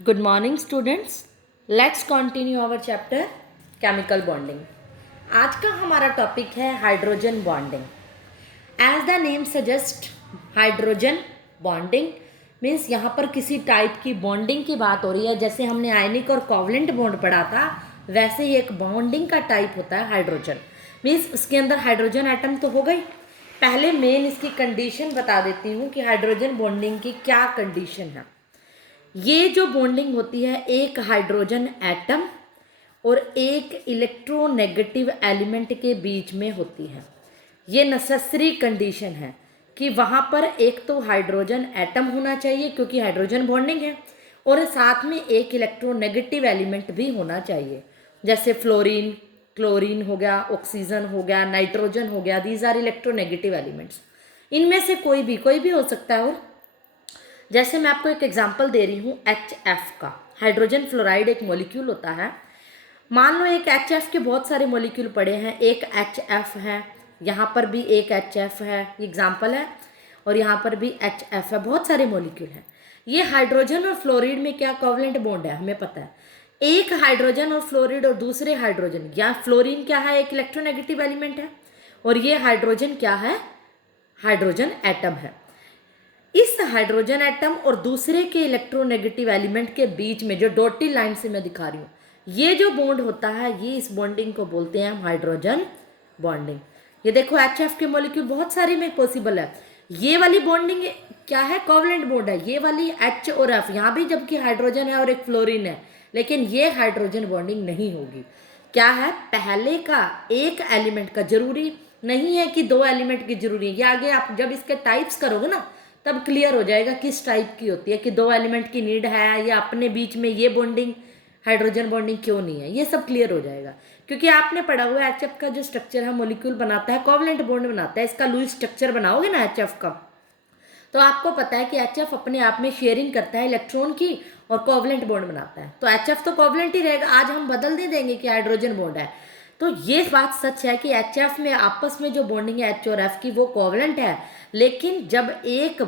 Good morning students. Let's continue our chapter chemical bonding. आज का हमारा टॉपिक है hydrogen bonding. As the name suggest hydrogen bonding means यहाँ पर किसी टाइप की बॉन्डिंग की बात हो रही है. जैसे हमने आयनिक और कोवलेंट बॉन्ड पढ़ा था वैसे ही एक बॉन्डिंग का टाइप होता है हाइड्रोजन. मीन्स उसके अंदर हाइड्रोजन एटम तो हो गई. पहले मेन इसकी कंडीशन बता देती हूँ कि हाइड्रोजन बॉन्डिंग की क्या कंडीशन है. ये जो बॉन्डिंग होती है एक हाइड्रोजन एटम और एक इलेक्ट्रोनेगेटिव एलिमेंट के बीच में होती है. ये नेसेसरी कंडीशन है कि वहाँ पर एक तो हाइड्रोजन एटम होना चाहिए क्योंकि हाइड्रोजन बॉन्डिंग है और साथ में एक इलेक्ट्रोनेगेटिव एलिमेंट भी होना चाहिए. जैसे फ्लोरीन, क्लोरीन हो गया, ऑक्सीजन हो गया, नाइट्रोजन हो गया. These are electronegative elements. इनमें से कोई भी हो सकता है. और जैसे मैं आपको एक एग्जांपल दे रही हूँ HF का. हाइड्रोजन फ्लोराइड एक मॉलिक्यूल होता है. मान लो एक HF के बहुत सारे मॉलिक्यूल पड़े हैं. एक HF है, यहाँ पर भी एक HF है, ये एग्जांपल है, और यहाँ पर भी HF है. बहुत सारे मॉलिक्यूल हैं. ये हाइड्रोजन और फ्लोरीड में क्या कोवलेंट बॉन्ड है हमें पता है. एक हाइड्रोजन और फ्लोरीड और दूसरे हाइड्रोजन, या फ्लोरीन क्या है, एक इलेक्ट्रोनेगेटिव एलिमेंट है, और ये हाइड्रोजन क्या है, हाइड्रोजन एटम है. इस हाइड्रोजन एटम और दूसरे के इलेक्ट्रोनेगेटिव एलिमेंट के बीच में जो डॉटेड लाइन से मैं दिखा रही हूँ, ये जो बॉन्ड होता है, ये इस बॉन्डिंग को बोलते हैं हम हाइड्रोजन बॉन्डिंग. ये देखो HF के मॉलिक्यूल बहुत सारे में पॉसिबल है. ये वाली बॉन्डिंग क्या है, कोवलेंट बॉन्ड है. ये वाली H और F, यहाँ भी जबकि हाइड्रोजन है और एक फ्लोरीन है, लेकिन ये हाइड्रोजन बॉन्डिंग नहीं होगी. क्या है, पहले का एक एलिमेंट का जरूरी नहीं है कि दो एलिमेंट की जरूरी है. ये आगे आप जब इसके टाइप्स करोगे ना तब क्लियर हो जाएगा किस टाइप की होती है, कि दो एलिमेंट की नीड है या अपने बीच में ये बॉन्डिंग हाइड्रोजन बॉन्डिंग क्यों नहीं है. ये सब क्लियर हो जाएगा क्योंकि आपने पढ़ा हुआ है HF का जो स्ट्रक्चर है, मॉलिक्यूल बनाता है, कोवलेंट बॉन्ड बनाता है. इसका लुईस स्ट्रक्चर बनाओगे ना HF का, तो आपको पता है कि HF अपने आप में शेयरिंग करता है इलेक्ट्रॉन की और कोवलेंट बॉन्ड बनाता है. तो HF तो कोवलेंट ही रहेगा. आज हम बदल दे देंगे कि हाइड्रोजन बॉन्ड है. तो ये बात सच है कि HF में आपस में जो बॉन्डिंग है H और F की, वो कोवलेंट है. लेकिन जब एक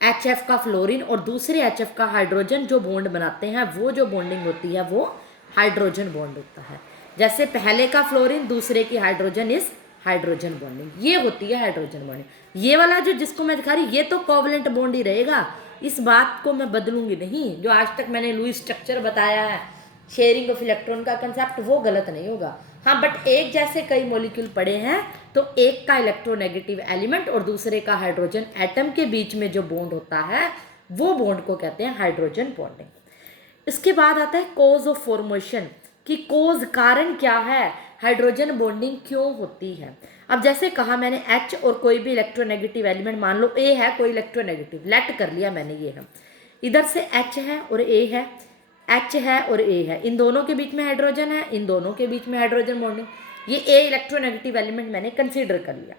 HF का फ्लोरीन और दूसरे HF का हाइड्रोजन जो बॉन्ड बनाते हैं, वो जो बॉन्डिंग होती है वो हाइड्रोजन बॉन्ड होता है. जैसे पहले का फ्लोरीन, दूसरे की हाइड्रोजन इज हाइड्रोजन बॉन्डिंग, ये होती है हाइड्रोजन बॉन्डिंग. ये वाला जो जिसको मैं दिखा रही, ये तो कोवलेंट बॉन्ड ही रहेगा. इस बात को मैं बदलूंगी नहीं. जो आज तक मैंने लुईस स्ट्रक्चर बताया है, शेयरिंग ऑफ इलेक्ट्रॉन का कंसेप्ट, वो गलत नहीं होगा. हाँ, बट एक जैसे कई मॉलिक्यूल पड़े हैं तो एक का इलेक्ट्रोनेगेटिव एलिमेंट और दूसरे का हाइड्रोजन एटम के बीच में जो बॉन्ड होता है, वो बॉन्ड को कहते हैं हाइड्रोजन बॉन्डिंग. इसके बाद आता है कोज ऑफ फॉर्मेशन, कि कोज कारण क्या है, हाइड्रोजन बॉन्डिंग क्यों होती है. अब जैसे कहा मैंने H और कोई भी इलेक्ट्रोनेगेटिव एलिमेंट, मान लो A है कोई इलेक्ट्रोनेगेटिव, लेट कर लिया मैंने, ये है, इधर से H है और A है, H है और A है, इन दोनों के बीच में हाइड्रोजन है, इन दोनों के बीच में हाइड्रोजन बॉन्डिंग. ये A इलेक्ट्रोनेगेटिव एलिमेंट मैंने कंसीडर कर लिया.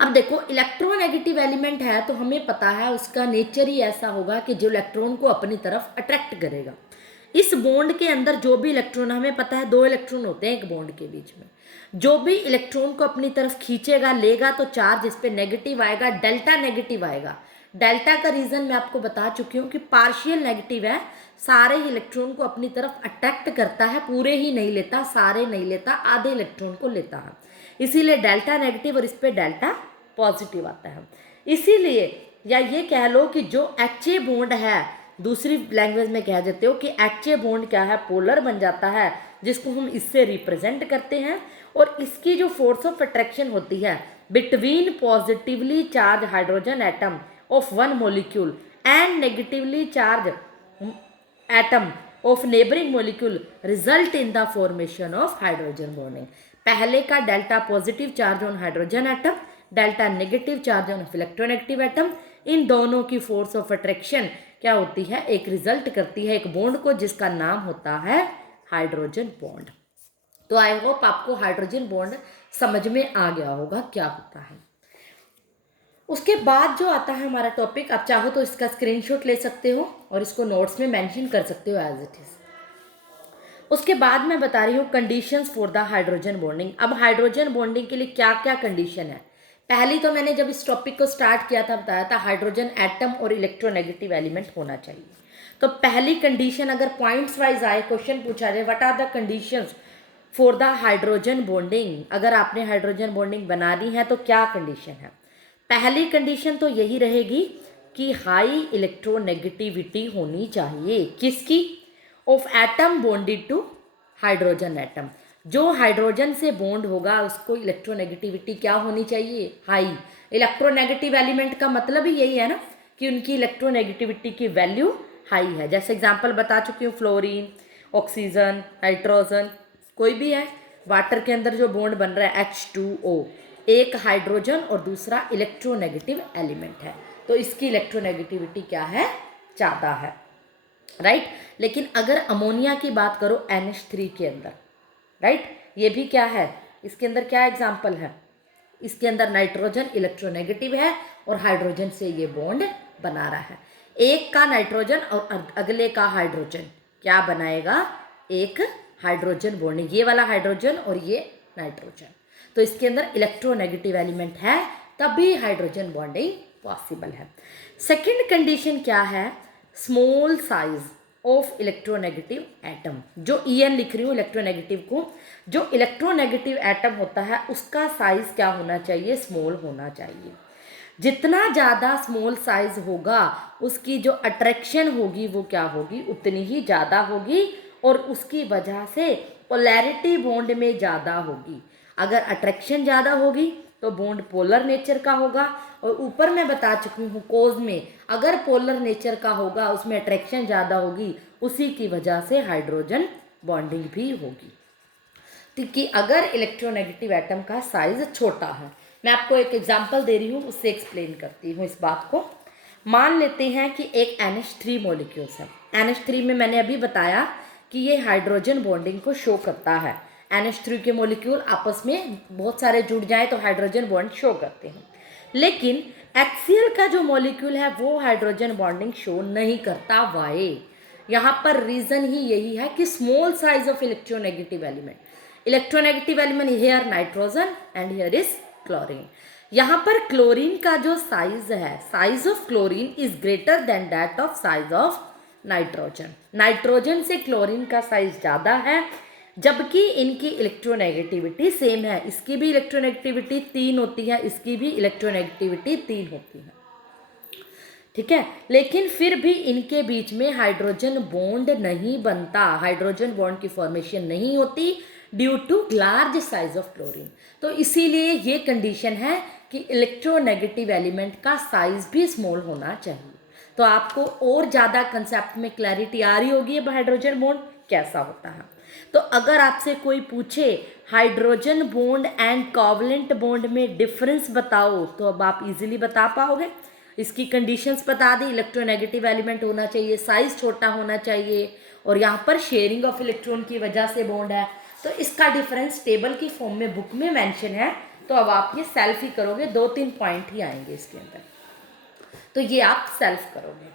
अब देखो, इलेक्ट्रोनेगेटिव एलिमेंट है तो हमें पता है उसका नेचर ही ऐसा होगा कि जो इलेक्ट्रॉन को अपनी तरफ अट्रैक्ट करेगा. इस बॉन्ड के अंदर जो भी इलेक्ट्रॉन, हमें पता है दो इलेक्ट्रॉन होते हैं एक बॉन्ड के बीच में, जो भी इलेक्ट्रॉन को अपनी तरफ खींचेगा, लेगा, तो चार्ज इस पे नेगेटिव आएगा, डेल्टा नेगेटिव आएगा. डेल्टा का रीजन मैं आपको बता चुकी हूँ कि पार्शियल नेगेटिव है, सारे इलेक्ट्रॉन को अपनी तरफ अट्रैक्ट करता है, पूरे ही नहीं लेता, सारे नहीं लेता, आधे इलेक्ट्रॉन को लेता है, इसीलिए डेल्टा नेगेटिव, और इस पे डेल्टा पॉजिटिव आता है. इसीलिए, या ये कह लो कि जो HA बॉन्ड है, दूसरी लैंग्वेज में कह देते हो कि HA बॉन्ड क्या है, पोलर बन जाता है, जिसको हम इससे रिप्रेजेंट करते हैं. और इसकी जो फोर्स ऑफ अट्रैक्शन होती है between positively charge hydrogen atom of one molecule and negatively charge atom of neighbouring molecule result in the formation of hydrogen bonding. पहले का delta positive charge on hydrogen atom, delta negative charge on electronegative atom, इन दोनों की force of attraction क्या होती है, एक result करती है एक बॉन्ड को, जिसका नाम होता है हाइड्रोजन बॉन्ड. तो आई होप आपको हाइड्रोजन बॉन्ड समझ में आ गया होगा क्या होता है. उसके बाद जो आता है हमारा टॉपिक, आप चाहो तो इसका स्क्रीनशॉट ले सकते हो और इसको नोट्स में मेंशन कर सकते हो एज इट इज. उसके बाद मैं बता रही हूँ conditions for the hydrogen bonding. अब हाइड्रोजन बॉन्डिंग के लिए क्या क्या कंडीशन है. पहली तो मैंने जब इस टॉपिक को स्टार्ट किया था बताया था हाइड्रोजन एटम और इलेक्ट्रोनेगेटिव एलिमेंट होना चाहिए. तो पहली कंडीशन अगर पॉइंट्स वाइज आए, क्वेश्चन पूछा जाए what are the conditions for the hydrogen bonding, अगर आपने हाइड्रोजन बॉन्डिंग बनानी है तो क्या कंडीशन है? पहली कंडीशन तो यही रहेगी कि हाई इलेक्ट्रोनेगेटिविटी होनी चाहिए। किसकी? Of atom bonded to hydrogen atom. जो हाइड्रोजन से बॉन्ड होगा उसको इलेक्ट्रोनेगेटिविटी क्या होनी चाहिए? हाई। इलेक्ट्रोनेगेटिव एलिमेंट का मतलब ही यही है ना कि उनकी इलेक्ट्रोनेगेटिविटी की वैल्यू हाई है। जैसे एग्जांपल बता चुकी हूँ, फ्लोरीन, ऑक्सीजन, नाइट्रोजन, कोई भी है। वाटर के अंदर जो बॉन्ड बन रहा है H2O, एक हाइड्रोजन और दूसरा इलेक्ट्रोनेगेटिव एलिमेंट है, तो इसकी इलेक्ट्रोनेगेटिविटी क्या है? ज़्यादा है, राइट। लेकिन अगर अमोनिया की बात करो NH3 के अंदर, राइट, ये भी क्या है, इसके अंदर क्या एग्जाम्पल है? इसके अंदर नाइट्रोजन इलेक्ट्रोनेगेटिव है और हाइड्रोजन से ये बॉन्ड बना रहा है। एक का नाइट्रोजन और अगले का हाइड्रोजन क्या बनाएगा? एक हाइड्रोजन बॉन्डिंग, ये वाला हाइड्रोजन और ये नाइट्रोजन, तो इसके अंदर इलेक्ट्रोनेगेटिव एलिमेंट है, तभी हाइड्रोजन बॉन्डिंग पॉसिबल है। सेकंड कंडीशन क्या है? Small size of electronegative atom. जो EN लिख रही हूँ इलेक्ट्रोनेगेटिव को, जो इलेक्ट्रोनेगेटिव एटम होता है उसका साइज क्या होना चाहिए? स्मॉल होना चाहिए। जितना ज़्यादा स्मॉल साइज होगा उसकी जो अट्रैक्शन होगी वो क्या होगी? उतनी ही ज़्यादा होगी, और उसकी वजह से पोलैरिटी बॉन्ड में ज़्यादा होगी। अगर अट्रैक्शन ज़्यादा होगी तो बॉन्ड पोलर नेचर का होगा, और ऊपर मैं बता चुकी हूँ कोज में अगर पोलर नेचर का होगा उसमें अट्रैक्शन ज़्यादा होगी, उसी की वजह से हाइड्रोजन बॉन्डिंग भी होगी। क्योंकि अगर इलेक्ट्रोनेगेटिव एटम का साइज छोटा है, मैं आपको एक एग्जांपल दे रही हूँ, उससे एक्सप्लेन करती हूँ इस बात को। मान लेते हैं कि एक NH3 मॉलिक्यूल्स है। NH3 में मैंने अभी बताया कि ये हाइड्रोजन बॉन्डिंग को शो करता है। NH3 के मॉलिक्यूल आपस में बहुत सारे जुड़ जाए तो हाइड्रोजन बॉन्ड शो करते हैं, लेकिन HCl का जो मॉलिक्यूल है वो हाइड्रोजन बॉन्डिंग शो नहीं करता। वाई? यहाँ पर रीजन ही यही है कि small size of electronegative element. Electronegative element here nitrogen and here is chlorine. यहाँ पर क्लोरीन का जो साइज है, size of chlorine is greater than that of size of nitrogen. Nitrogen से क्लोरीन का साइज ज़्यादा है, जबकि इनकी इलेक्ट्रोनेगेटिविटी सेम है। इसकी भी इलेक्ट्रोनेगेटिविटी 3 होती है, इसकी भी इलेक्ट्रोनेगेटिविटी 3 होती है, ठीक है। लेकिन फिर भी इनके बीच में हाइड्रोजन बॉन्ड नहीं बनता, हाइड्रोजन बॉन्ड की फॉर्मेशन नहीं होती due to large size of chlorine. तो इसीलिए ये कंडीशन है कि इलेक्ट्रोनेगेटिव एलिमेंट का साइज भी स्मॉल होना चाहिए। तो आपको और ज़्यादा कंसेप्ट में क्लैरिटी आ रही होगी अब हाइड्रोजन बॉन्ड कैसा होता है। तो अगर आपसे कोई पूछे hydrogen bond and covalent bond में डिफरेंस बताओ, तो अब आप इजीली बता पाओगे। इसकी कंडीशंस बता दी, इलेक्ट्रोनेगेटिव एलिमेंट होना चाहिए, साइज छोटा होना चाहिए, और यहाँ पर शेयरिंग ऑफ इलेक्ट्रॉन की वजह से बॉन्ड है। तो इसका डिफरेंस टेबल की फॉर्म में बुक में मेंशन है, तो अब आप ये सेल्फ ही करोगे, 2-3 पॉइंट ही आएंगे इसके अंदर, तो ये आप सेल्फ करोगे।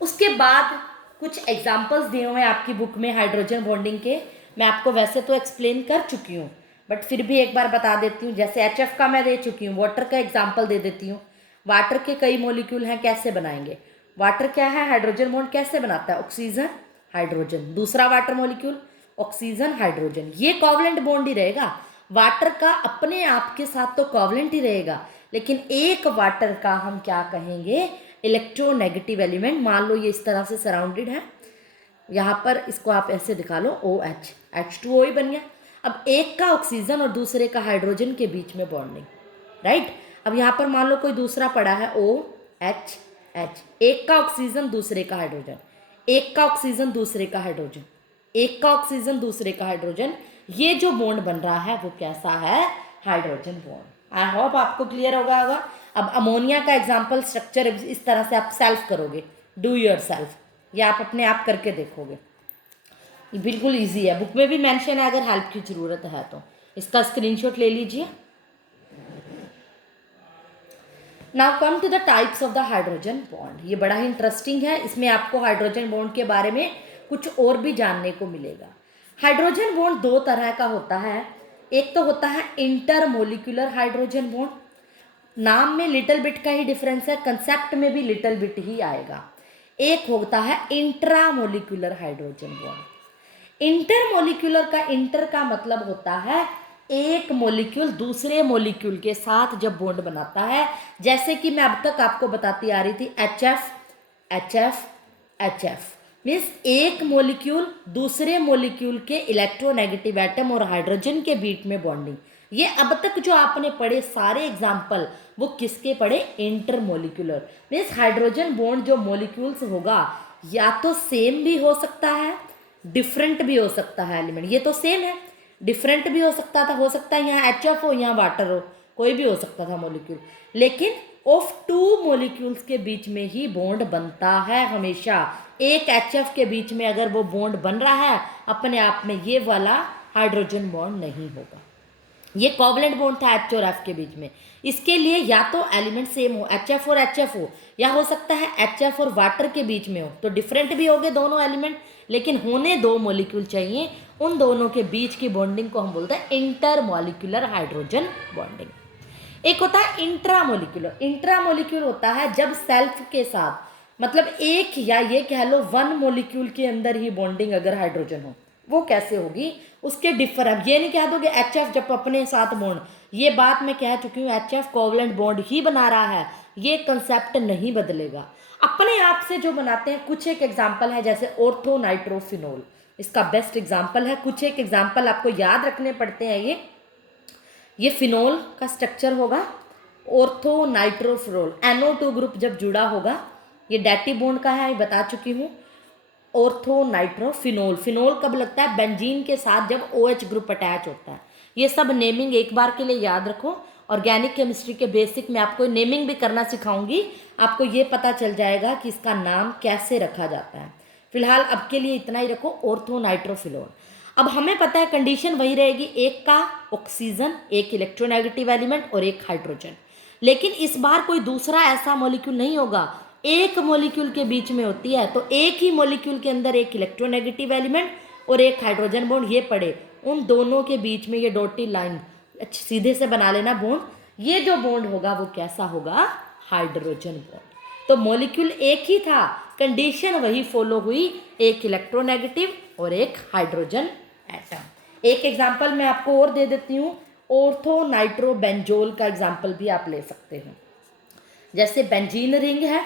उसके बाद कुछ एग्जाम्पल्स दिए हुए हैं आपकी बुक में हाइड्रोजन बॉन्डिंग के। मैं आपको वैसे तो एक्सप्लेन कर चुकी हूँ, बट फिर भी एक बार बता देती हूँ। जैसे HF का मैं दे चुकी हूँ, वाटर का एग्जाम्पल दे देती हूँ। वाटर के कई मॉलिक्यूल हैं, कैसे बनाएंगे? वाटर क्या है? हाइड्रोजन बॉन्ड कैसे बनाता है? ऑक्सीजन हाइड्रोजन, दूसरा वाटर मॉलिक्यूल ऑक्सीजन हाइड्रोजन, ये कोवलेंट बॉन्ड ही रहेगा। वाटर का अपने आप के साथ तो कोवलेंट ही रहेगा, लेकिन एक वाटर का हम क्या कहेंगे? Electronegative element. मान लो ये इस तरह से सराउंडेड है, यहाँ पर इसको आप ऐसे दिखा लो OH, H2O ही बन गया। अब एक का ऑक्सीजन और दूसरे का हाइड्रोजन के बीच में बॉन्डिंग, राइट। अब यहाँ पर मान लो कोई दूसरा पड़ा है OH, एक का ऑक्सीजन दूसरे का हाइड्रोजन, एक का ऑक्सीजन दूसरे का हाइड्रोजन, एक का ऑक्सीजन दूसरे का हाइड्रोजन, ये जो बॉन्ड बन रहा है वो कैसा है? Hydrogen bond. आई होप आपको क्लियर होगा। अब अमोनिया का एग्जाम्पल स्ट्रक्चर इस तरह से आप सेल्फ करोगे, डू योर सेल्फ, ये आप अपने आप करके देखोगे, ये बिल्कुल ईजी है, बुक में भी मेंशन है, अगर हेल्प की ज़रूरत है तो इसका स्क्रीनशॉट ले लीजिए। Now come to the types of the hydrogen bond. ये बड़ा ही इंटरेस्टिंग है, इसमें आपको हाइड्रोजन बॉन्ड के बारे में कुछ और भी जानने को मिलेगा। हाइड्रोजन बॉन्ड 2 तरह का होता है। एक तो होता है इंटरमोलिकुलर हाइड्रोजन बॉन्ड, नाम में लिटिल बिट का ही डिफरेंस है, कंसेप्ट में भी लिटिल बिट ही आएगा। एक होता है इंट्रामोलिकुलर हाइड्रोजन बॉन्ड। इंटरमोलिकुलर का इंटर का मतलब होता है एक मोलिक्यूल दूसरे मोलिक्यूल के साथ जब बॉन्ड बनाता है, जैसे कि मैं अब तक आपको बताती आ रही थी H F H F H F means एक मोलिक्यूल दूसरे मोलिक्यूल के इलेक्ट्रोनेगेटिव एटम और हाइड्रोजन के बीच में बॉन्डिंग। ये अब तक जो आपने पढ़े सारे एग्जाम्पल वो किसके पढ़े? इंटरमोलिकुलर मीन्स हाइड्रोजन बॉन्ड जो मोलिक्यूल्स होगा या तो सेम भी हो सकता है, डिफरेंट भी हो सकता है एलिमेंट। ये तो सेम है, डिफरेंट भी हो सकता था, हो सकता है यहाँ एच एफ हो यहाँ वाटर हो, कोई भी हो सकता था मोलिक्यूल, लेकिन ऑफ टू मोलिक्यूल्स के बीच में ही बॉन्ड बनता है हमेशा। एक एच एफ के बीच में अगर वो बॉन्ड बन रहा है अपने आप में ये वाला हाइड्रोजन बॉन्ड नहीं होगा। ये कोवलेंट बॉन्ड था एच और एफ के बीच में। इसके लिए या तो एलिमेंट सेम हो, एच एफ और एच एफ हो, या हो सकता है एच एफ और वाटर के बीच में हो, तो डिफरेंट भी हो गए दोनों एलिमेंट, लेकिन होने दो मॉलिक्यूल चाहिए। उन दोनों के बीच की बॉन्डिंग को हम बोलते हैं इंटरमॉलिक्यूलर हाइड्रोजन बॉन्डिंग। एक होता है इंट्रामोलिक्यूलर। इंट्रामोलिक्यूलर होता है जब सेल्फ के साथ, मतलब एक या ये कह लो वन मोलिक्यूल के अंदर ही बॉन्डिंग अगर हाइड्रोजन हो, वो कैसे होगी उसके डिफर। अब ये नहीं कह दोगे एच एफ जब अपने साथ बॉन्ड, ये बात मैं कह चुकी हूँ, एच एफ कोवलेंट बॉन्ड ही बना रहा है, ये कंसेप्ट नहीं बदलेगा। अपने आप से जो बनाते हैं कुछ एक एग्जाम्पल है, जैसे ऑर्थो नाइट्रोफिनोल इसका बेस्ट एग्जाम्पल है। कुछ एक एग्जाम्पल आपको याद रखने पड़ते हैं। ये फिनोल का स्ट्रक्चर होगा ऑर्थो नाइट्रोफिनोल, NO2 ग्रुप जब जुड़ा होगा, ये डैटी बॉन्ड का है, बता चुकी हूँ। ऑर्थो नाइट्रोफिनोल, फिनोल कब लगता है? बेंजीन के साथ जब OH ग्रुप अटैच होता है। ये सब नेमिंग एक बार के लिए याद रखो। ऑर्गेनिक केमिस्ट्री के बेसिक में आपको नेमिंग भी करना सिखाऊंगी, आपको ये पता चल जाएगा कि इसका नाम कैसे रखा जाता है। फिलहाल अब के लिए इतना ही रखो, ऑर्थो नाइट्रोफिनोल। अब हमें पता है कंडीशन वही रहेगी, एक का ऑक्सीजन, एक इलेक्ट्रोनेगेटिव एलिमेंट और एक हाइड्रोजन, लेकिन इस बार कोई दूसरा ऐसा मॉलिक्यूल नहीं होगा, एक मॉलिक्यूल के बीच में होती है, तो एक ही मॉलिक्यूल के अंदर एक इलेक्ट्रोनेगेटिव एलिमेंट और एक हाइड्रोजन बॉन्ड ये पड़े, उन दोनों के बीच में ये डॉटेड लाइन सीधे से बना लेना बॉन्ड। ये जो बॉन्ड होगा वो कैसा होगा? Hydrogen bond. तो मॉलिक्यूल एक ही था, कंडीशन वही फॉलो हुई, एक इलेक्ट्रोनेगेटिव और एक हाइड्रोजन एटम। एक एग्जांपल मैं आपको और दे देती हूँ, ऑर्थो नाइट्रोबेंजोल का एग्जांपल भी आप ले सकते हो। जैसे बेंजीन रिंग है,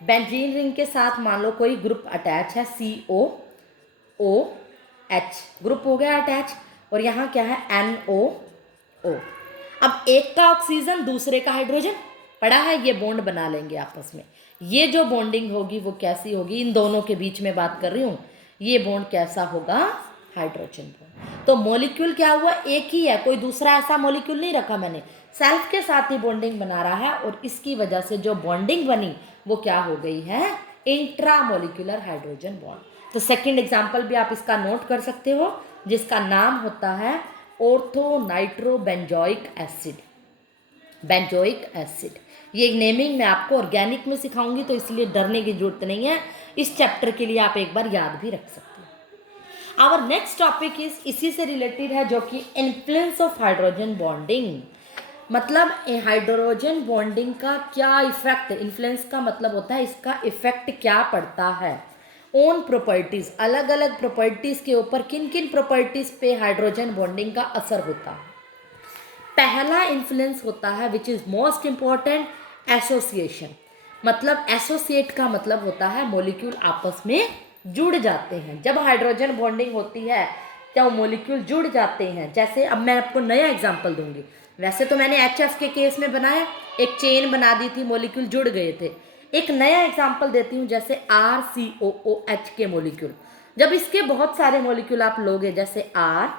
बेंजीन रिंग के साथ मान लो कोई ग्रुप अटैच है, COOH ग्रुप हो गया अटैच, और यहाँ क्या है? NOO। अब एक का ऑक्सीजन दूसरे का हाइड्रोजन पड़ा है, ये बॉन्ड बना लेंगे आपस में। ये जो बॉन्डिंग होगी वो कैसी होगी? इन दोनों के बीच में बात कर रही हूँ, ये बॉन्ड कैसा होगा? Hydrogen bond. तो मॉलिक्यूल क्या हुआ? एक ही है, कोई दूसरा ऐसा मॉलिक्यूल नहीं रखा मैंने, सेल्फ के साथ ही बॉन्डिंग बना रहा है, और इसकी वजह से जो बॉन्डिंग बनी वो क्या हो गई है? Intramolecular hydrogen bond. तो सेकंड एग्जांपल भी आप इसका नोट कर सकते हो, जिसका नाम होता है ortho nitrobenzoic acid. Benzoic acid, ये नेमिंग मैं आपको ऑर्गेनिक में सिखाऊंगी, तो इसलिए डरने की जरूरत नहीं है, इस चैप्टर के लिए आप एक बार याद भी रख सकते हो। आवर नेक्स्ट टॉपिक इज इसी से रिलेटेड है, जो कि इन्फ्लुएंस ऑफ हाइड्रोजन बॉन्डिंग। मतलब हाइड्रोजन बॉन्डिंग का क्या इफेक्ट, इन्फ्लुएंस का मतलब होता है इसका इफेक्ट क्या पड़ता है ऑन प्रॉपर्टीज, अलग अलग प्रॉपर्टीज के ऊपर किन किन प्रॉपर्टीज पे हाइड्रोजन बॉन्डिंग का असर होता है। पहला इन्फ्लुएंस होता है which is most important, association. मतलब एसोसिएट का मतलब होता है मॉलिक्यूल आपस में जुड़ जाते हैं। जब हाइड्रोजन बॉन्डिंग होती है तो मॉलिक्यूल जुड़ जाते हैं। जैसे अब मैं आपको नया एग्जांपल दूंगी, वैसे तो मैंने HF के केस में बनाया, एक चेन बना दी थी, मॉलिक्यूल जुड़ गए थे। एक नया एग्जांपल देती हूँ, जैसे RCOOH के मॉलिक्यूल। जब इसके बहुत सारे मॉलिक्यूल आप लोगे, जैसे RCOOH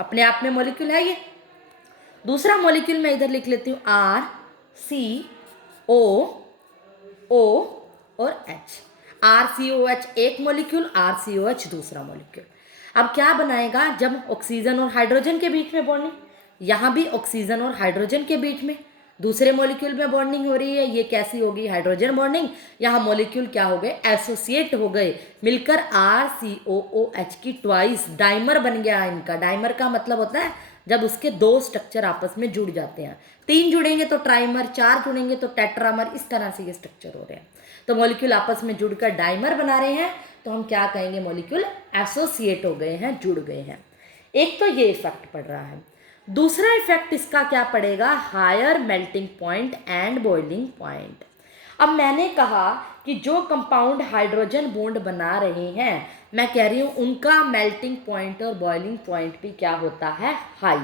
अपने आप में मॉलिक्यूल है ये। दूसरा मॉलिक्यूल मैं इधर लिख लेती हूँ RCOO और H। RCOH एक मॉलिक्यूल, RCOH दूसरा मॉलिक्यूल। अब क्या बनाएगा? जब ऑक्सीजन और हाइड्रोजन के बीच में बॉन्डिंग, यहाँ भी ऑक्सीजन और हाइड्रोजन के बीच में दूसरे मॉलिक्यूल में बॉन्डिंग हो रही है, ये कैसी होगी? Hydrogen bonding. यहाँ मॉलिक्यूल क्या हो गए? एसोसिएट हो गए, मिलकर RCOOH की ट्वाइस डाइमर बन गया इनका। डाइमर का मतलब होता है जब उसके 2 स्ट्रक्चर आपस में जुड़ जाते हैं। 3 जुड़ेंगे तो ट्राइमर, 4 जुड़ेंगे तो टेट्रामर, इस तरह से ये स्ट्रक्चर हो रहे हैं। तो मॉलिक्यूल आपस में जुड़कर डाइमर बना रहे हैं, तो हम क्या कहेंगे, मॉलिक्यूल एसोसिएट हो गए हैं, जुड़ गए हैं। एक तो ये इफेक्ट पड़ रहा है। दूसरा इफेक्ट इसका क्या पड़ेगा, higher melting point and boiling point. अब मैंने कहा कि जो कंपाउंड हाइड्रोजन बॉन्ड बना रहे हैं, मैं कह रही हूँ उनका मेल्टिंग पॉइंट और बॉइलिंग पॉइंट भी क्या होता है, हाई।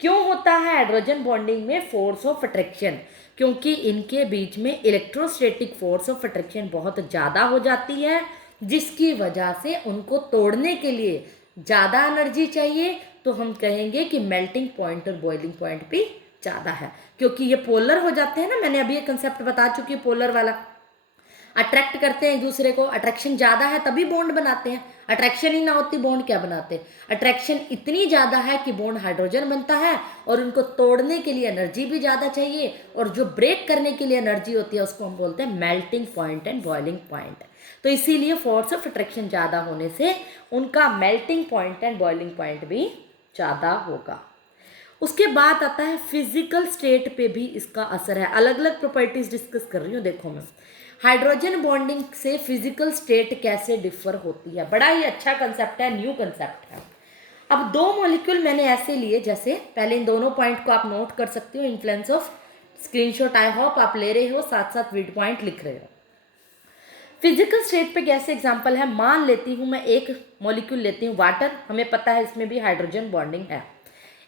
क्यों होता है हाइड्रोजन बॉन्डिंग में, फोर्स ऑफ अट्रैक्शन, क्योंकि इनके बीच में इलेक्ट्रोस्टैटिक फोर्स ऑफ अट्रैक्शन बहुत ज़्यादा हो जाती है, जिसकी वजह से उनको तोड़ने के लिए ज़्यादा एनर्जी चाहिए। तो हम कहेंगे कि मेल्टिंग पॉइंट और बॉइलिंग पॉइंट भी ज़्यादा है, क्योंकि ये पोलर हो जाते हैं ना। मैंने अभी ये कंसेप्ट बता चुकी हूँ, पोलर वाला, अट्रैक्ट करते हैं एक दूसरे को, अट्रैक्शन ज़्यादा है तभी बॉन्ड बनाते हैं, अट्रैक्शन ही ना होती बॉन्ड क्या बनाते। अट्रैक्शन इतनी ज़्यादा है कि बॉन्ड हाइड्रोजन बनता है, और उनको तोड़ने के लिए एनर्जी भी ज़्यादा चाहिए, और जो ब्रेक करने के लिए एनर्जी होती है उसको हम बोलते हैं melting point and boiling point. तो इसीलिए फोर्स ऑफ अट्रैक्शन ज़्यादा होने से उनका melting point and boiling point भी ज़्यादा होगा। उसके बाद आता है फिजिकल स्टेट पे भी इसका असर है। अलग अलग प्रॉपर्टीज डिस्कस कर रही हूँ। देखो मैं, हाइड्रोजन बॉन्डिंग से फिजिकल स्टेट कैसे डिफर होती है, बड़ा ही अच्छा कंसेप्ट है, न्यू कंसेप्ट है। अब 2 मॉलिक्यूल मैंने ऐसे लिए, जैसे पहले इन दोनों पॉइंट को आप नोट कर सकते हो, influence of screenshot I hope आप ले रहे हो, साथ साथ वीड पॉइंट लिख रहे हो। फिजिकल स्टेट पे कैसे एग्जांपल है, मान लेती हूँ मैं एक मॉलिक्यूल लेती हूँ वाटर, हमें पता है इसमें भी हाइड्रोजन बॉन्डिंग है।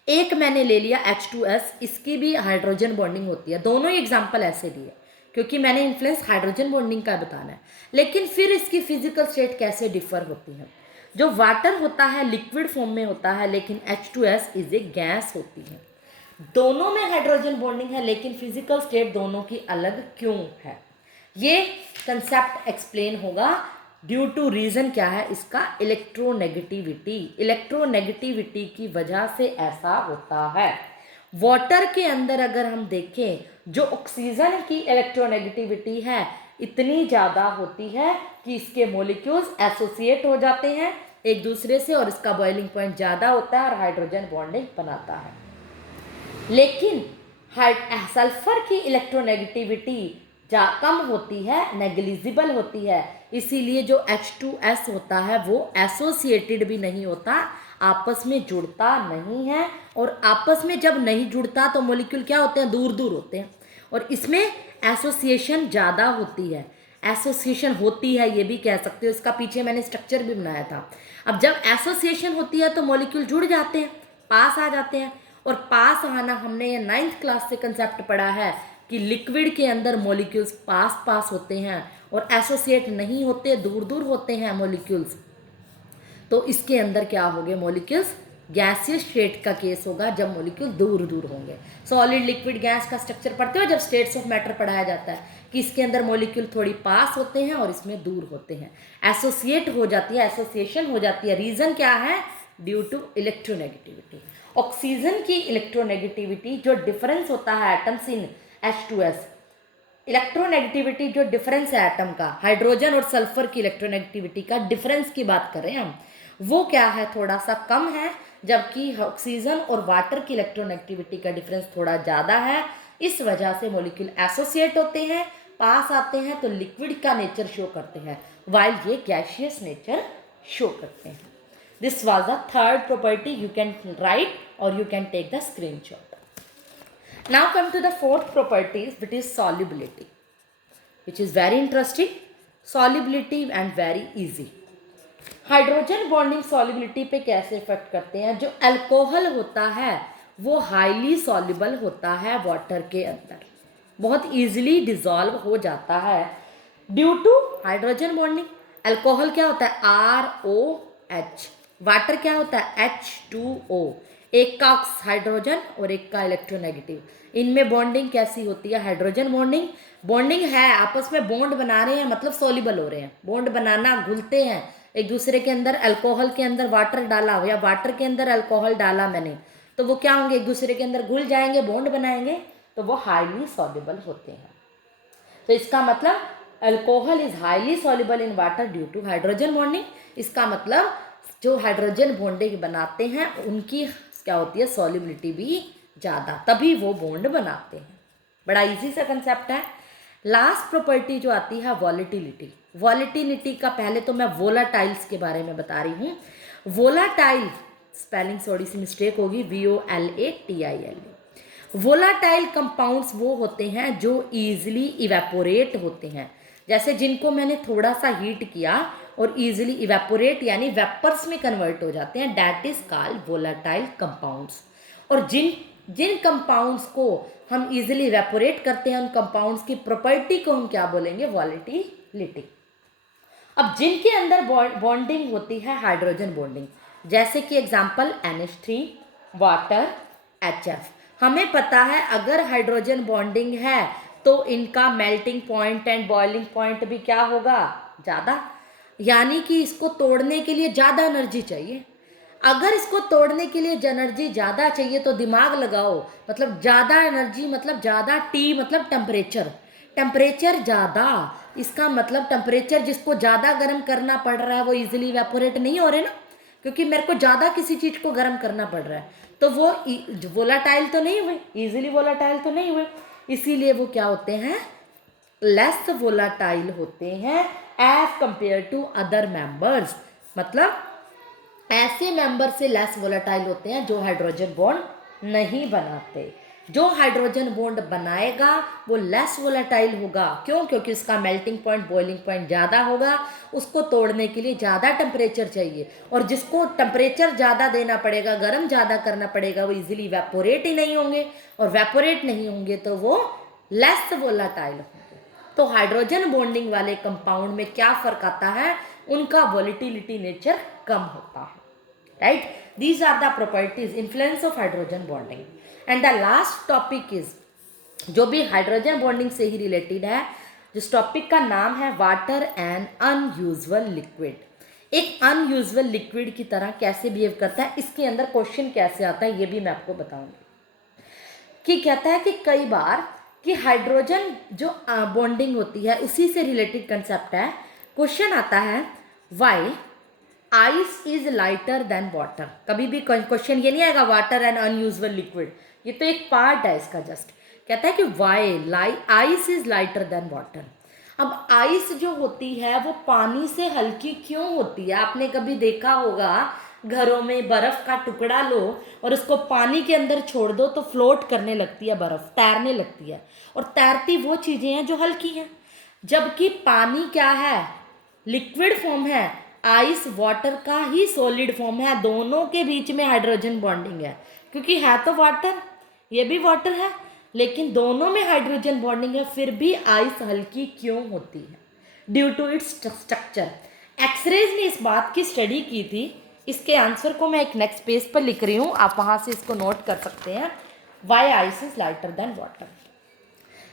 एक मैंने ले लिया H2S, इसकी भी हाइड्रोजन बॉन्डिंग होती है। दोनों ही एग्जांपल ऐसे लिए क्योंकि मैंने इन्फ्लुएंस हाइड्रोजन बॉन्डिंग का बताना है। लेकिन फिर इसकी फिजिकल स्टेट कैसे डिफर होती है। जो वाटर होता है लिक्विड फॉर्म में होता है, लेकिन H2S इज ए गैस होती है। दोनों में हाइड्रोजन बॉन्डिंग है, लेकिन फिजिकल स्टेट दोनों की अलग क्यों है, ये कंसेप्ट एक्सप्लेन होगा। ड्यू टू रीजन क्या है इसका, इलेक्ट्रोनेगेटिविटी। इलेक्ट्रोनेगेटिविटी की वजह से ऐसा होता है। वाटर के अंदर अगर हम देखें, जो ऑक्सीजन की इलेक्ट्रोनेगेटिविटी है इतनी ज़्यादा होती है कि इसके मॉलिक्यूल्स एसोसिएट हो जाते हैं एक दूसरे से, और इसका बॉइलिंग पॉइंट ज़्यादा होता है और हाइड्रोजन बॉन्डिंग बनाता है। लेकिन सल्फर की इलेक्ट्रोनेगेटिविटी कम होती है, नेग्लिजिबल होती है, इसीलिए जो H2S होता है वो एसोसिएटेड भी नहीं होता, आपस में जुड़ता नहीं है। और आपस में जब नहीं जुड़ता तो मॉलिक्यूल क्या होते हैं, दूर दूर होते हैं। और इसमें एसोसिएशन ज़्यादा होती है, एसोसिएशन होती है ये भी कह सकते हो, इसका पीछे मैंने स्ट्रक्चर भी बनाया था। अब जब एसोसिएशन होती है तो मॉलिक्यूल जुड़ जाते हैं, पास आ जाते हैं। और पास आना, हमने ये 9th क्लास से कंसेप्ट पढ़ा है कि लिक्विड के अंदर मॉलिक्यूल्स पास पास होते हैं और एसोसिएट नहीं होते, दूर दूर होते हैं मॉलिक्यूल्स। तो इसके अंदर क्या हो गए मॉलिक्यूल्स, गैसियस स्टेट का केस होगा जब मॉलिक्यूल दूर दूर होंगे। सॉलिड लिक्विड गैस का स्ट्रक्चर पढ़ते हो जब स्टेट्स ऑफ मैटर पढ़ाया जाता है कि इसके अंदर मॉलिक्यूल थोड़ी पास होते हैं और इसमें दूर होते हैं, एसोसिएट हो जाती है, एसोसिएशन हो जाती है। रीजन क्या है, ड्यू टू इलेक्ट्रोनेगेटिविटी। ऑक्सीजन की इलेक्ट्रोनेगेटिविटी जो डिफरेंस होता है एटम्स इन H2S, इलेक्ट्रोनेगेटिविटी जो डिफरेंस है एटम का, हाइड्रोजन और सल्फर की इलेक्ट्रोनेगेटिविटी का डिफरेंस की बात करें हम, वो क्या है, थोड़ा सा कम है। जबकि ऑक्सीजन और वाटर की इलेक्ट्रोनेगेटिविटी का डिफरेंस थोड़ा ज़्यादा है। इस वजह से मॉलिक्यूल एसोसिएट होते हैं, पास आते हैं तो लिक्विड का नेचर शो करते हैं, वाइल ये गैसियस नेचर शो करते हैं। This was the third property, you can write और you can take the screenshot. Now come to the fourth property, which is solubility, which is very interesting. Solubility and very easy. Hydrogen bonding solubility पे कैसे effect करते हैं, जो alcohol होता है वो highly soluble होता है वाटर के अंदर, बहुत इजीली डिजॉल्व हो जाता है due to hydrogen bonding. Alcohol क्या होता है, ROH, वाटर क्या होता है H2O, एक का हाइड्रोजन और एक का इलेक्ट्रोनेगेटिव। इनमें बॉन्डिंग कैसी होती है, हाइड्रोजन बॉन्डिंग, बॉन्डिंग है, आपस में बॉन्ड बना रहे हैं, मतलब सॉल्युबल हो रहे हैं, बॉन्ड बनाना, घुलते हैं एक दूसरे के अंदर। अल्कोहल के अंदर वाटर डाला या वाटर के अंदर अल्कोहल डाला मैंने, तो वो क्या होंगे, एक दूसरे के अंदर घुल जाएंगे, बॉन्ड बनाएंगे, तो वो हाईली सॉल्युबल होते हैं। तो इसका मतलब alcohol is highly soluble in water due to hydrogen bonding. इसका मतलब जो हाइड्रोजन बॉन्डिंग बनाते हैं उनकी क्या होती है, सॉल्युबिलिटी भी ज़्यादा, तभी वो बॉन्ड बनाते हैं। बड़ा इजी सा कंसेप्ट है। लास्ट प्रॉपर्टी जो आती है वॉलेटिलिटी। वॉलेटिलिटी का पहले तो मैं वोलाटाइल्स के बारे में बता रही हूँ। वोलाटाइल स्पेलिंग थोड़ी सी मिस्टेक होगी, VOLATILE। वोलाटाइल कंपाउंड्स वो होते हैं जो ईजिली इवेपोरेट होते हैं, जैसे जिनको मैंने थोड़ा सा हीट किया और ईजिली इवेपोरेट यानी वेपर्स में कन्वर्ट हो जाते हैं, that is called volatile compounds. और जिन जिन कंपाउंड्स को हम इजिली इवेपोरेट करते हैं, उन कंपाउंड्स की प्रॉपर्टी को हम क्या बोलेंगे, वॉलेटिलिटी। अब जिनके अंदर बॉन्डिंग होती है हाइड्रोजन बॉन्डिंग, जैसे कि एग्जांपल NH3, वाटर, HF। हमें पता है अगर हाइड्रोजन बॉन्डिंग है तो इनका melting point and boiling point भी क्या होगा, ज़्यादा, यानी कि इसको तोड़ने के लिए ज़्यादा एनर्जी चाहिए। अगर इसको तोड़ने के लिए एनर्जी ज़्यादा चाहिए तो दिमाग लगाओ, मतलब ज़्यादा एनर्जी मतलब ज़्यादा T मतलब टेम्परेचर, टेम्परेचर ज़्यादा, इसका मतलब टेम्परेचर जिसको ज़्यादा गर्म करना पड़ रहा है वो इजीली इवेपोरेट नहीं हो रहे ना, क्योंकि मेरे को ज़्यादा किसी चीज़ को गर्म करना पड़ रहा है, तो वो वोलाटाइल तो नहीं हुए, इजीली वोलाटाइल तो नहीं हुए, इसीलिए वो क्या होते हैं, लेस वोलाटाइल होते हैं as compare to other members. मतलब ऐसे मेंबर से लेस वोलाटाइल होते हैं जो हाइड्रोजन बॉन्ड नहीं बनाते। जो हाइड्रोजन बॉन्ड बनाएगा वो लेस वोलाटाइल होगा, क्यों, क्योंकि उसका मेल्टिंग पॉइंट बॉइलिंग पॉइंट ज़्यादा होगा, उसको तोड़ने के लिए ज़्यादा टेम्परेचर चाहिए, और जिसको टेम्परेचर ज़्यादा देना पड़ेगा, गर्म ज़्यादा करना पड़ेगा, वो इजीली वेपोरेट ही नहीं होंगे, और वेपोरेट नहीं होंगे तो वो लेस वोलाटाइल होंगे। तो हाइड्रोजन बॉन्डिंग वाले कंपाउंड में क्या फ़र्क आता है, उनका वॉलेटिलिटी नेचर कम होता है, right. These are the properties influence of hydrogen bonding. And the last topic is, जो भी हाइड्रोजन बॉन्डिंग से ही रिलेटेड है, जिस टॉपिक का नाम है वाटर एंड अनयूजुअल लिक्विड। एक अनयूजुअल लिक्विड की तरह कैसे बिहेव करता है, इसके अंदर क्वेश्चन कैसे आता है ये भी मैं आपको बताऊंगी। कि कहता है कि कई बार कि हाइड्रोजन जो बॉन्डिंग होती है उसी से रिलेटेड कंसेप्ट है, क्वेश्चन आता है why ice is lighter than water. कभी भी क्वेश्चन ये नहीं आएगा वाटर एंड अनयूजुअल लिक्विड, ये तो एक पार्ट है इसका, जस्ट कहता है कि why ice is lighter than water. अब आइस जो होती है वो पानी से हल्की क्यों होती है, आपने कभी देखा होगा घरों में बर्फ का टुकड़ा लो और उसको पानी के अंदर छोड़ दो तो फ्लोट करने लगती है, बर्फ तैरने लगती है, और तैरती वो चीज़ें हैं जो हल्की हैं, जबकि पानी क्या है, लिक्विड फॉर्म है, आइस वाटर का ही सॉलिड फॉर्म है, दोनों के बीच में हाइड्रोजन बॉन्डिंग है, क्योंकि है तो वाटर, ये भी वाटर है, लेकिन दोनों में हाइड्रोजन बॉन्डिंग है, फिर भी आइस हल्की क्यों होती है, due to its structure. X rays ने इस बात की स्टडी की थी, इसके आंसर को मैं एक नेक्स्ट पेज पर लिख रही हूँ, आप वहाँ से इसको नोट कर सकते हैं, why ice is lighter than water.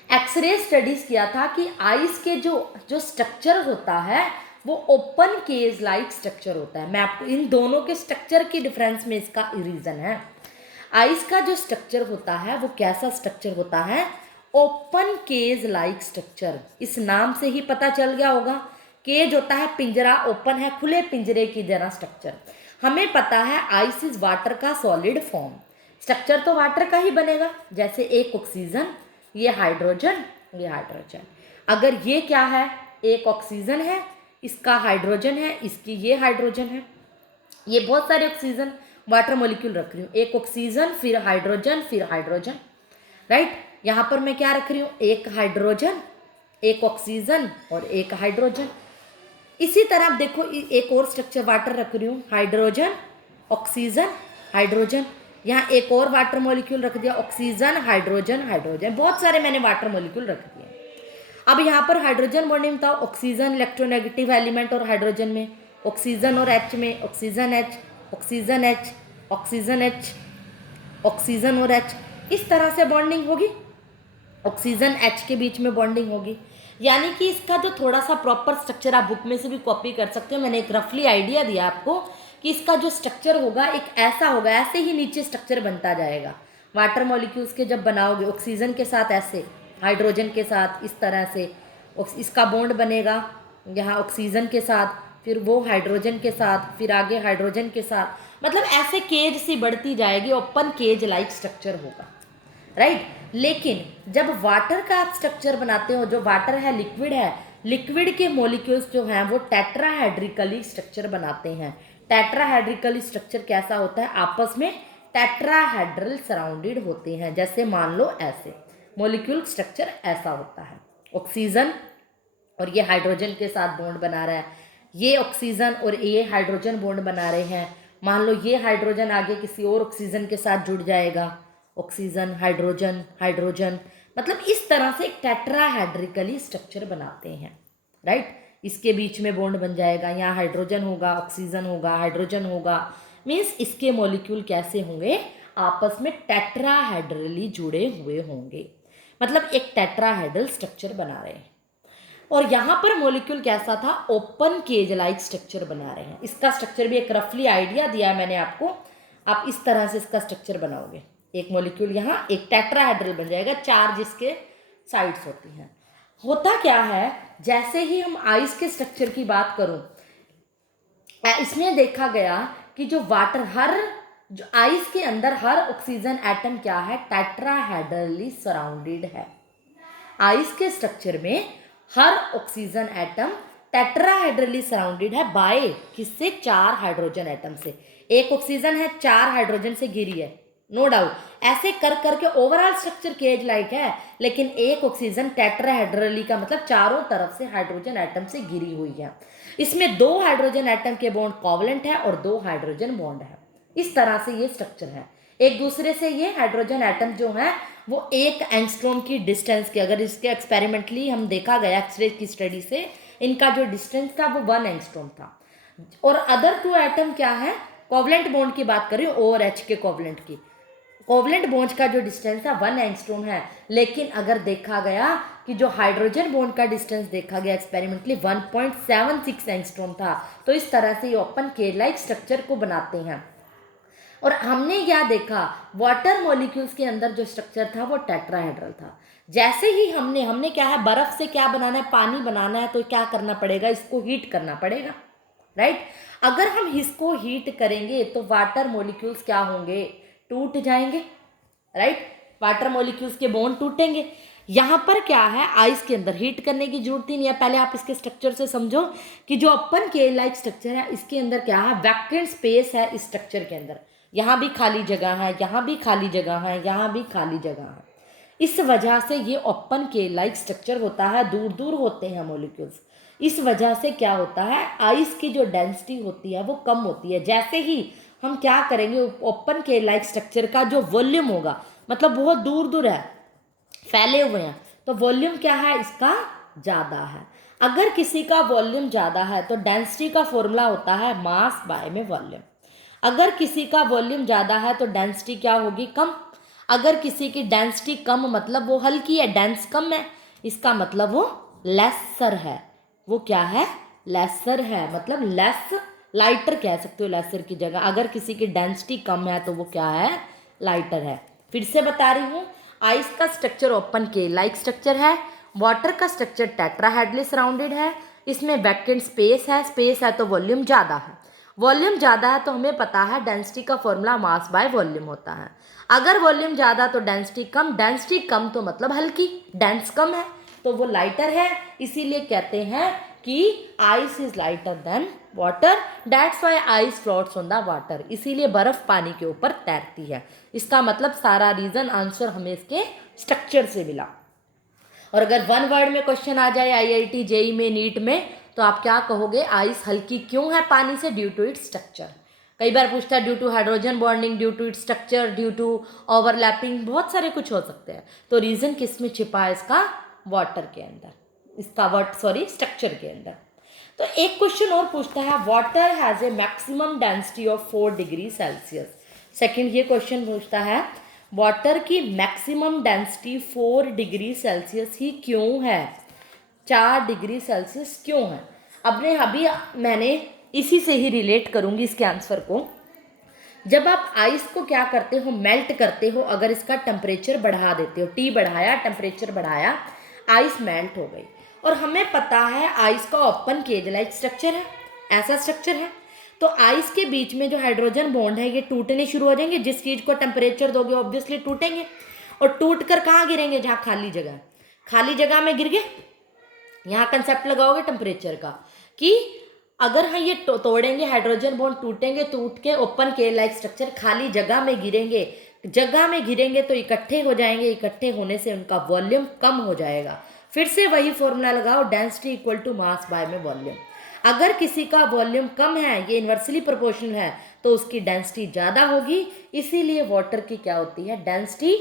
X ray studies किया था कि आइस के जो स्ट्रक्चर होता है वो ओपन केज लाइक स्ट्रक्चर होता है। मैं आपको इन दोनों के स्ट्रक्चर की डिफरेंस में इसका रीज़न है। आइस का जो स्ट्रक्चर होता है वो कैसा स्ट्रक्चर होता है, ओपन केज लाइक स्ट्रक्चर। इस नाम से ही पता चल गया होगा, केज होता है पिंजरा, ओपन है खुले पिंजरे की तरह स्ट्रक्चर। हमें पता है आइस इज वाटर का सॉलिड फॉर्म, स्ट्रक्चर तो वाटर का ही बनेगा, जैसे एक ऑक्सीजन, ये हाइड्रोजन, ये हाइड्रोजन। अगर ये क्या है, एक ऑक्सीजन है, इसका हाइड्रोजन है, इसकी ये हाइड्रोजन है, ये बहुत सारे ऑक्सीजन वाटर मॉलिक्यूल रख रही हूँ, एक ऑक्सीजन फिर हाइड्रोजन, राइट। यहाँ पर मैं क्या रख रही हूँ, एक हाइड्रोजन, एक ऑक्सीजन और एक हाइड्रोजन। इसी तरह आप देखो एक और स्ट्रक्चर वाटर रख रही हूँ, हाइड्रोजन, ऑक्सीजन, हाइड्रोजन। यहाँ एक और वाटर मॉलिक्यूल रख दिया, ऑक्सीजन, हाइड्रोजन, बहुत सारे मैंने वाटर मॉलिक्यूल रख दिए। अब यहाँ पर हाइड्रोजन बॉन्डिंग बताओ, ऑक्सीजन इलेक्ट्रोनेगेटिव एलिमेंट और हाइड्रोजन में, ऑक्सीजन और H में, oxygen H, oxygen H, oxygen H, oxygen और H, इस तरह से बॉन्डिंग होगी, ऑक्सीजन H के बीच में बॉन्डिंग होगी। यानी कि इसका जो थोड़ा सा प्रॉपर स्ट्रक्चर आप बुक में से भी कॉपी कर सकते हो, मैंने एक रफली आइडिया दिया आपको कि इसका जो स्ट्रक्चर होगा एक ऐसा होगा, ऐसे ही नीचे स्ट्रक्चर बनता जाएगा। वाटर मॉलिक्यूल्स के जब बनाओगे, ऑक्सीजन के साथ ऐसे, हाइड्रोजन के साथ इस तरह से इसका बॉन्ड बनेगा, यहाँ ऑक्सीजन के साथ, फिर वो हाइड्रोजन के साथ, फिर आगे हाइड्रोजन के साथ, मतलब ऐसे केज सी बढ़ती जाएगी, ओपन केज लाइक स्ट्रक्चर होगा, राइट। लेकिन जब वाटर का आप स्ट्रक्चर बनाते हो, जो वाटर है लिक्विड है, लिक्विड के मॉलिक्यूल्स जो हैं वो टेट्राहेड्रिकली स्ट्रक्चर बनाते हैं। टेट्राहेड्रिकली स्ट्रक्चर कैसा होता है, आपस में टेट्राहेड्रल सराउंडेड होते हैं। जैसे मान लो ऐसे मॉलिक्यूल स्ट्रक्चर ऐसा होता है, ऑक्सीजन और ये हाइड्रोजन के साथ बॉन्ड बना रहा है, ये ऑक्सीजन और ये हाइड्रोजन बॉन्ड बना रहे हैं। मान लो ये हाइड्रोजन आगे किसी और ऑक्सीजन के साथ जुड़ जाएगा, ऑक्सीजन हाइड्रोजन हाइड्रोजन, मतलब इस तरह से एक टेट्राहेड्रिकली स्ट्रक्चर बनाते हैं, राइट। इसके बीच में बॉन्ड बन जाएगा, यहाँ हाइड्रोजन होगा, ऑक्सीजन होगा, हाइड्रोजन होगा, मीन्स इसके मॉलिक्यूल कैसे होंगे, आपस में टेट्राहेड्रली जुड़े हुए होंगे, मतलब एक टेट्राहेड्रल स्ट्रक्चर बना रहे हैं। और यहाँ पर मॉलिक्यूल कैसा था, ओपन केज लाइक स्ट्रक्चर बना रहे हैं। इसका स्ट्रक्चर भी एक रफली आइडिया दिया है मैंने आपको, आप इस तरह से इसका स्ट्रक्चर बनाओगे। एक मॉलिक्यूल यहाँ एक टेट्राहेड्रल बन जाएगा, चार जिसके साइड्स होती हैं। होता क्या है, जैसे ही हम आइस के स्ट्रक्चर की बात करूं, इसमें देखा गया कि जो वाटर जो आइस के अंदर हर ऑक्सीजन एटम क्या है, टेट्राहेड्रली सराउंडेड है। आइस के स्ट्रक्चर में हर ऑक्सीजन एटम टेट्राहेड्रली सराउंडेड है बाय किससे, चार हाइड्रोजन एटम से। एक ऑक्सीजन है, चार हाइड्रोजन से घिरी है, नो डाउट। ऐसे कर करके ओवरऑल स्ट्रक्चर केज लाइक है, लेकिन एक ऑक्सीजन टेट्राहेड्रली का मतलब चारों तरफ से हाइड्रोजन एटम से घिरी हुई है। इसमें दो हाइड्रोजन एटम के बॉन्ड कोवलेंट है और दो हाइड्रोजन बॉन्ड है। इस तरह से ये स्ट्रक्चर है। एक दूसरे से ये हाइड्रोजन एटम जो है वो एक एंगस्ट्रॉम की डिस्टेंस के, अगर इसके एक्सपेरिमेंटली हम देखा गया एक्सरे की स्टडी से, इनका जो डिस्टेंस था वो 1 एंगस्ट्रॉम था। और अदर टू एटम क्या है, कोवलेंट बॉन्ड की बात करें, ओ और एच के कोवलेंट की, कोवलेंट बॉन्ड का जो डिस्टेंस है 1 एंगस्ट्रॉम है। लेकिन अगर देखा गया कि जो हाइड्रोजन बॉन्ड का डिस्टेंस देखा गया एक्सपेरिमेंटली 1.76 एंगस्ट्रॉम था। तो इस तरह से ये ओपन केज लाइक स्ट्रक्चर को बनाते हैं। और हमने क्या देखा, वाटर मॉलिक्यूल्स के अंदर जो स्ट्रक्चर था वो टेट्राहेड्रल था। जैसे ही हमने क्या है, बर्फ से क्या बनाना है, पानी बनाना है, तो क्या करना पड़ेगा, इसको हीट करना पड़ेगा, राइट। अगर हम इसको हीट करेंगे तो वाटर मॉलिक्यूल्स क्या होंगे, टूट जाएंगे, राइट। वाटर मॉलिक्यूल्स के बॉन्ड टूटेंगे। यहाँ पर क्या है, आइस के अंदर हीट करने की जरूरत ही नहीं है। पहले आप इसके स्ट्रक्चर से समझो कि जो ओपन केज लाइक स्ट्रक्चर है, इसके अंदर क्या है, वैकेंट स्पेस है इस स्ट्रक्चर के अंदर। यहाँ भी खाली जगह है, यहाँ भी खाली जगह है, यहाँ भी खाली जगह है। इस वजह से ये ओपन केज लाइक स्ट्रक्चर होता है, दूर दूर होते हैं मॉलिक्यूल्स। इस वजह से क्या होता है, आइस की जो डेंसिटी होती है वो कम होती है। जैसे ही हम क्या करेंगे, ओपन केज लाइक स्ट्रक्चर का जो वॉल्यूम होगा, मतलब बहुत दूर दूर है, फैले हुए हैं, तो वॉल्यूम क्या है इसका, ज़्यादा है। अगर किसी का वॉल्यूम ज़्यादा है तो डेंसिटी का फॉर्मूला होता है मास बाय में वॉल्यूम। अगर किसी का वॉल्यूम ज़्यादा है तो डेंसिटी क्या होगी, कम। अगर किसी की डेंसिटी कम मतलब वो हल्की है, डेंस कम है, इसका मतलब वो लेसर है। वो क्या है, लेसर है, मतलब लेस, लाइटर कह सकते हो लेसर की जगह। अगर किसी की डेंसिटी कम है तो वो क्या है, लाइटर है। फिर से बता रही हूँ, आइस का structure open cage like structure है, वाटर का स्ट्रक्चर टेट्राहेड्रली सराउंडेड है, इसमें वैकेंट स्पेस है तो वॉल्यूम ज़्यादा है। वॉल्यूम ज़्यादा है तो हमें पता है डेंसिटी का फॉर्मूला मास बाय वॉल्यूम होता है। अगर वॉल्यूम ज़्यादा तो डेंसिटी कम तो मतलब हल्की, डेंस कम है तो वो लाइटर है। इसीलिए कहते हैं कि ice is lighter than water, that's why ice floats on the water. इसीलिए बर्फ पानी के ऊपर तैरती है। इसका मतलब सारा रीज़न आंसर हमें इसके स्ट्रक्चर से मिला। और अगर वन वर्ड में क्वेश्चन आ जाए IIT JEE में, नीट में, तो आप क्या कहोगे, आइस हल्की क्यों है पानी से, ड्यू टू इट्स स्ट्रक्चर। कई बार पूछता है due to hydrogen bonding, due to its structure, due to overlapping, बहुत सारे कुछ हो सकते हैं। तो रीज़न किस में छिपा है इसका, वाटर के अंदर, इसका स्ट्रक्चर के अंदर। तो एक क्वेश्चन और पूछता है, water has a maximum density of 4 degree Celsius. Second ये क्वेश्चन पूछता है, वाटर की मैक्सिमम डेंसिटी 4 डिग्री सेल्सियस ही क्यों है, 4 डिग्री सेल्सियस क्यों है। अभी मैंने इसी से ही रिलेट करूंगी इसके आंसर को। जब आप आइस को क्या करते हो, मेल्ट करते हो, अगर इसका टेम्परेचर बढ़ा देते हो, T बढ़ाया, टेम्परेचर बढ़ाया, आइस मेल्ट हो गई। और हमें पता है आइस का ओपन केज लाइक स्ट्रक्चर है, ऐसा स्ट्रक्चर है। तो आइस के बीच में जो हाइड्रोजन बॉन्ड है ये टूटने शुरू हो जाएंगे। जिस चीज़ को टेम्परेचर दोगे ऑब्वियसली टूटेंगे, और टूट कर कहाँ गिरेंगे, जहाँ खाली जगह, खाली जगह में गिर गए। यहाँ कंसेप्ट लगाओगे टेम्परेचर का कि अगर हम ये तोड़ेंगे, हाइड्रोजन बॉन्ड टूटेंगे, टूट के ओपन के लाइक स्ट्रक्चर खाली जगह में गिरेंगे, जगह में गिरेंगे तो इकट्ठे हो जाएंगे, इकट्ठे होने से उनका वॉल्यूम कम हो जाएगा। फिर से वही फॉर्मूला लगाओ, density equal to mass by में वॉल्यूम। अगर किसी का वॉल्यूम कम है, ये इन्वर्सली प्रोपोर्शनल है, तो उसकी डेंसिटी ज़्यादा होगी। इसीलिए वाटर की क्या होती है, डेंसिटी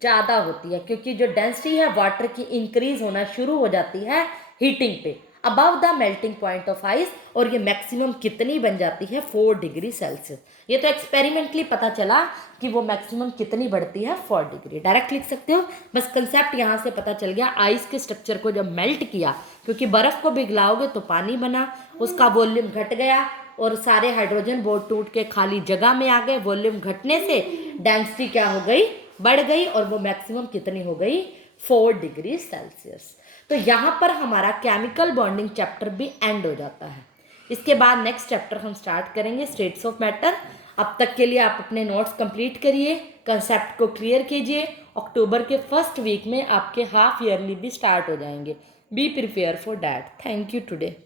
ज़्यादा होती है, क्योंकि जो डेंसिटी है वाटर की इंक्रीज होना शुरू हो जाती है हीटिंग पे above the melting point of ice. और ये मैक्सिमम कितनी बन जाती है, 4 डिग्री सेल्सियस। ये तो एक्सपेरिमेंटली पता चला कि वो मैक्सिमम कितनी बढ़ती है, 4 डिग्री। डायरेक्ट लिख सकते हो, बस कंसेप्ट यहाँ से पता चल गया। आइस के स्ट्रक्चर को जब मेल्ट किया, क्योंकि बर्फ़ को पिघलाओगे तो पानी बना, उसका वॉल्यूम घट गया और सारे हाइड्रोजन बॉन्ड टूट के खाली जगह में आ गए। वॉल्यूम घटने से डेंसिटी क्या हो गई, बढ़ गई, और वो मैक्सिमम कितनी हो गई, 4 डिग्री सेल्सियस। तो यहाँ पर हमारा केमिकल बॉन्डिंग चैप्टर भी एंड हो जाता है। इसके बाद नेक्स्ट चैप्टर हम स्टार्ट करेंगे, स्टेट्स ऑफ मैटर। अब तक के लिए आप अपने नोट्स कंप्लीट करिए, कंसेप्ट को क्लियर कीजिए। अक्टूबर के फर्स्ट वीक में आपके हाफ ईयरली भी स्टार्ट हो जाएंगे। Be prepare for that. Thank you today.